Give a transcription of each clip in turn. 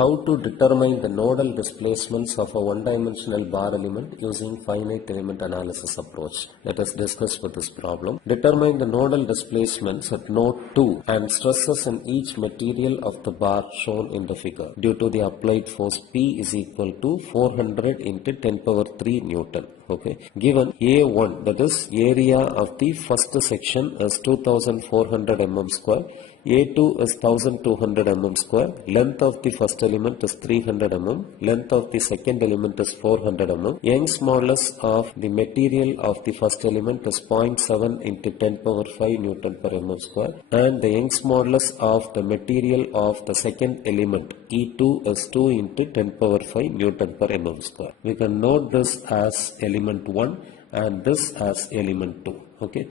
how to determine the nodal displacements of a one-dimensional bar element using finite element analysis approach. Let us discuss with this problem. Determine the nodal displacements at node 2 and stresses in each material of the bar shown in the figure due to the applied force P is equal to 400 into 10 power 3 Newton. Okay. Given A1, that is area of the first section is 2400 mm square, A2 is 1200 mm square, length of the first element is 300 mm, length of the second element is 400 mm, Young's modulus of the material of the first element is 0.7 into 10 power 5 Newton per mm square, and the Young's modulus of the material of the second element E2 is 2 into 10 power 5 Newton per mm square. We can note this as element 1 and this as element 2. Okay.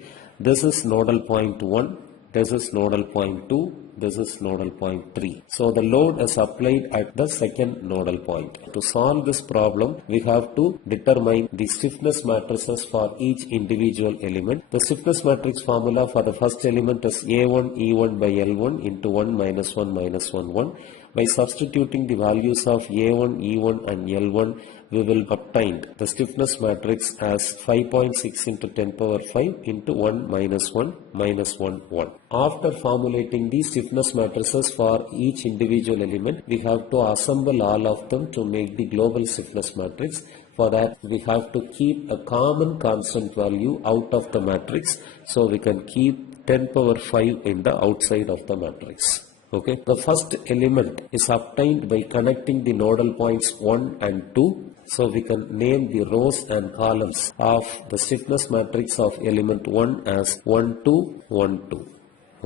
This is nodal point 1. This is nodal point 2, this is nodal point 3. So the load is applied at the second nodal point. To solve this problem, we have to determine the stiffness matrices for each individual element. The stiffness matrix formula for the first element is A1 E1 by L1 into 1 minus 1 minus 1 1. By substituting the values of A1, E1 and L1, we will obtain the stiffness matrix as 5.6 into 10 power 5 into 1 minus 1 minus 1 1. After formulating these stiffness matrices for each individual element, we have to assemble all of them to make the global stiffness matrix. For that, we have to keep a common constant value out of the matrix, so we can keep 10 power 5 in the outside of the matrix. Okay. The first element is obtained by connecting the nodal points 1 and 2. So we can name the rows and columns of the stiffness matrix of element 1 as 1, 2, 1, 2.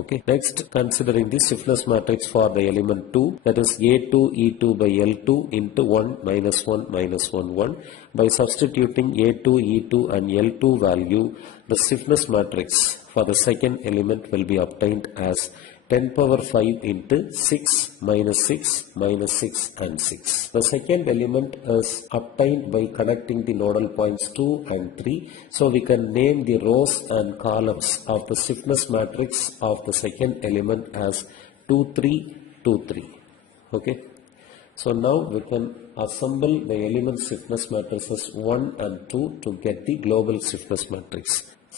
Okay. Next, considering the stiffness matrix for the element 2, that is A2 E2 by L2 into 1 minus 1 minus 1 1. By substituting A2 E2 and L2 value, the stiffness matrix for the second element will be obtained as 10 power 5 into 6 minus 6 minus 6 and 6. The second element is obtained by connecting the nodal points 2 and 3. So we can name the rows and columns of the stiffness matrix of the second element as 2, 3, 2, 3. Okay. So now we can assemble the element stiffness matrices 1 and 2 to get the global stiffness matrix.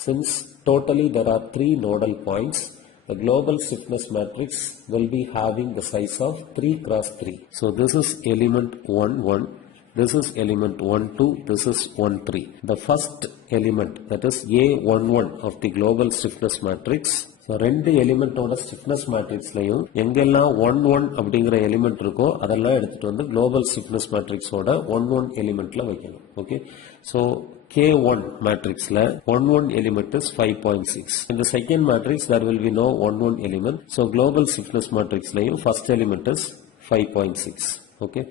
Since totally there are 3 nodal points, the global stiffness matrix will be having the size of 3 cross 3. So this is element 1, 1. This is element 1, 2. This is 1, 3. The first element, that is A11 of the global stiffness matrix. So ரெண்டு எலிமெண்டோட stiffness மேட்ரிக்ஸ்லையும் எங்கெல்லாம் 1 1 அப்படிங்கிற element இருக்கோ அதெல்லாம் எடுத்துட்டு வந்து global stiffness மேட்ரிக்ஸோட 1 1 எலிமெண்ட்ல வைக்கணும். Okay. So K1 matrixல 1 1 element is 5.6. In the second matrix there will be no 1 1 element. So global stiffness matrixலையும் first element is 5.6. Okay.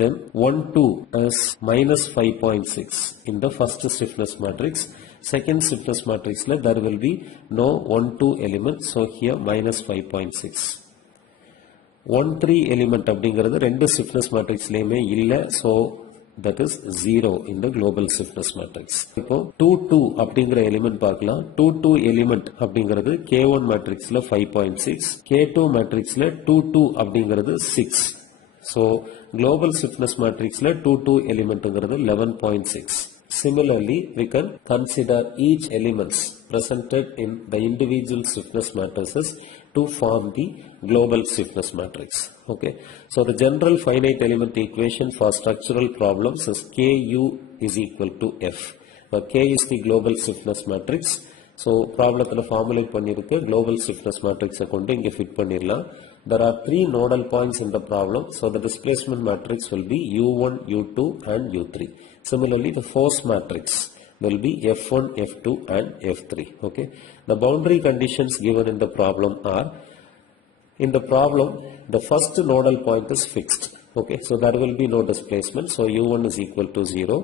Then 1 2 is minus 5.6 in the first stiffness matrix. Second stiffness matrix there will be no 1 2 element, so here minus 5.6. 1 3 element அப்படிங்கிறது ரெண்டு stiffness matrixலயுமே இல்ல, so that is 0 in the global stiffness matrix. இப்போ 2 2 அப்படிங்கிற element பார்க்கலாம். 2 2 element அப்படிங்கிறது K1 matrixல 5.6, K2 matrixல 2 2 அப்படிங்கிறது 6. So global stiffness matrixல 2 2 எலிமெண்ட்ங்கிறது 11.6. Similarly, we can consider each elements presented in the individual stiffness matrices to form the global stiffness matrix. Okay. So the general finite element equation for structural problems is Ku is equal to F. Now K is the global stiffness matrix. So problem formulate பண்ணிருக்கு global stiffness matrix கொண்டு இங்க fit பண்ணிரலாம். There are 3 nodal points in the problem, so the displacement matrix will be U1, U2 and U3. Similarly, the force matrix will be F1, F2 and F3. Okay. The boundary conditions given in the problem are, in the problem, the first nodal point is fixed. Okay. So there will be no displacement. So U1 is equal to 0.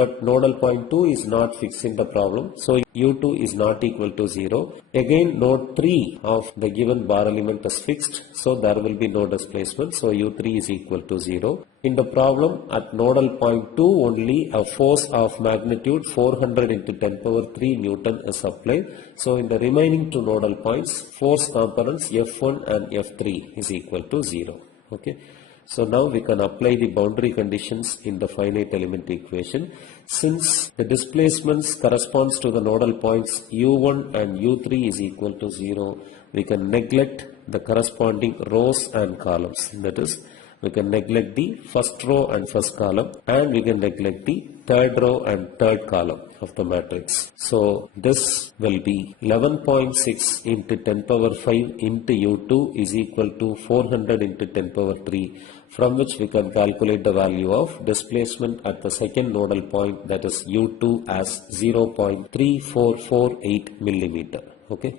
But nodal point 2 is not fixed in the problem. So U2 is not equal to 0. Again, node 3 of the given bar element is fixed. So there will be no displacement. So U3 is equal to 0. In the problem, at nodal point 2 only a force of magnitude 400 into 10 power 3 Newton is applied. So in the remaining 2 nodal points, force components F1 and F3 is equal to 0. Okay. So now we can apply the boundary conditions in the finite element equation. Since the displacements corresponds to the nodal points u1 and u3 is equal to 0, we can neglect the corresponding rows and columns. That is, we can neglect the first row and first column, and we can neglect the third row and third column of the matrix. So this will be 11.6 into 10 power 5 into u2 is equal to 400 into 10 power 3, from which we can calculate the value of displacement at the second nodal point, that is u2, as 0.3448 millimeter. Okay.